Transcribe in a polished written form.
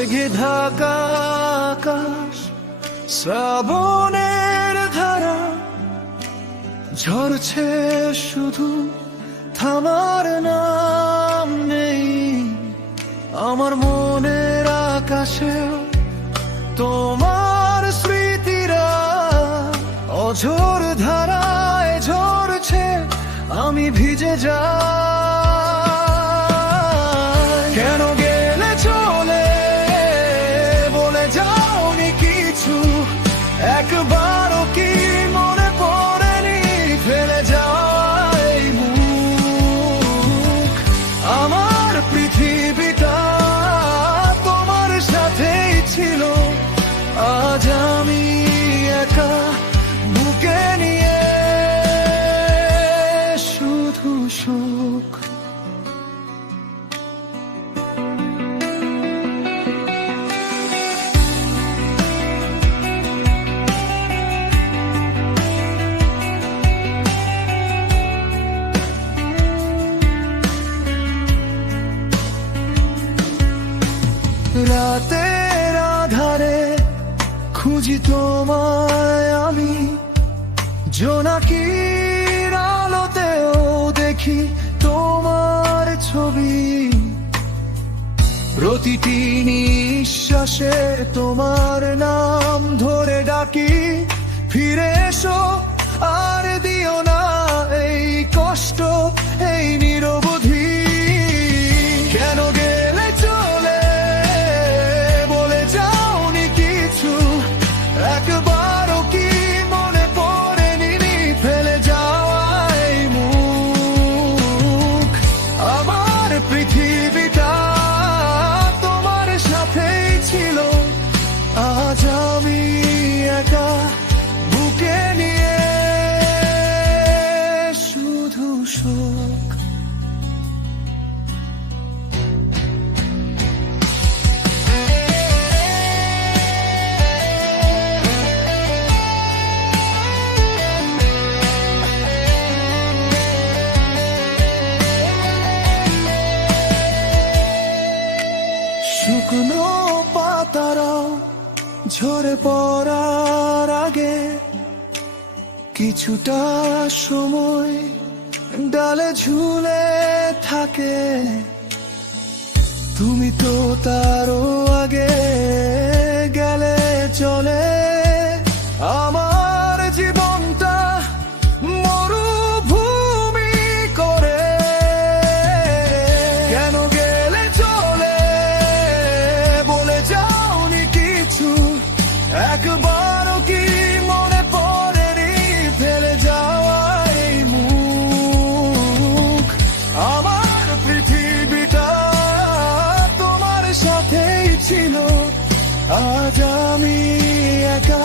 মেঘে ঢাকা আকাশ, শ্রাবণের ধারা ঝরছে শুধু, থামার নাম নেই। আমার মনের আকাশে তোমার স্মৃতিরা অঝোর ধারায় ঝরছে, আমি ভিজে যাই। কেন গেলে চলে, বলে যাওনি কিছু, একবারও কি মনে পড়েনি ফেলে যাই মুখ। আমার পৃথিবীটা তোমার সাথেই ছিল, আজ আমি একা বুকে নিয়ে শুধু সুখ। রাতের আধারে খুঁজি তোমায় আমি, জোনাকির আলোতেও দেখি তোমার ছবি। প্রতিটি নিঃশ্বাসে তোমার নাম ধরে ডাকি, ফিরে এসো আর দিও না এই কষ্ট, এই নিরবধি। কেন গেলে চলে, বলে যাওনি কিছু, একবারও কি মনে পড়েনি ফেলে যাওয়াই মুখ। আমার পৃথিবীটা তোমার সাথেই ছিল, আজ আমি একা বুকে নিয়ে শুধু সুখ। শুকনো পাতারাও ঝরে পড়ার আগে কিছুটা সময় ডালে ঝুলে থাকে। তুমি তো তারও আগে গেলে চলে, আমার জীবনটা মরুভূমি করে। কেন গেলে চলে, বলে যাওনি কিছু, একবারও কি মনে পড়েনি ফেলে যাওয়াই মুখ। আমার পৃথিবীটা তোমার সাথেই ছিল, আজ আমি একা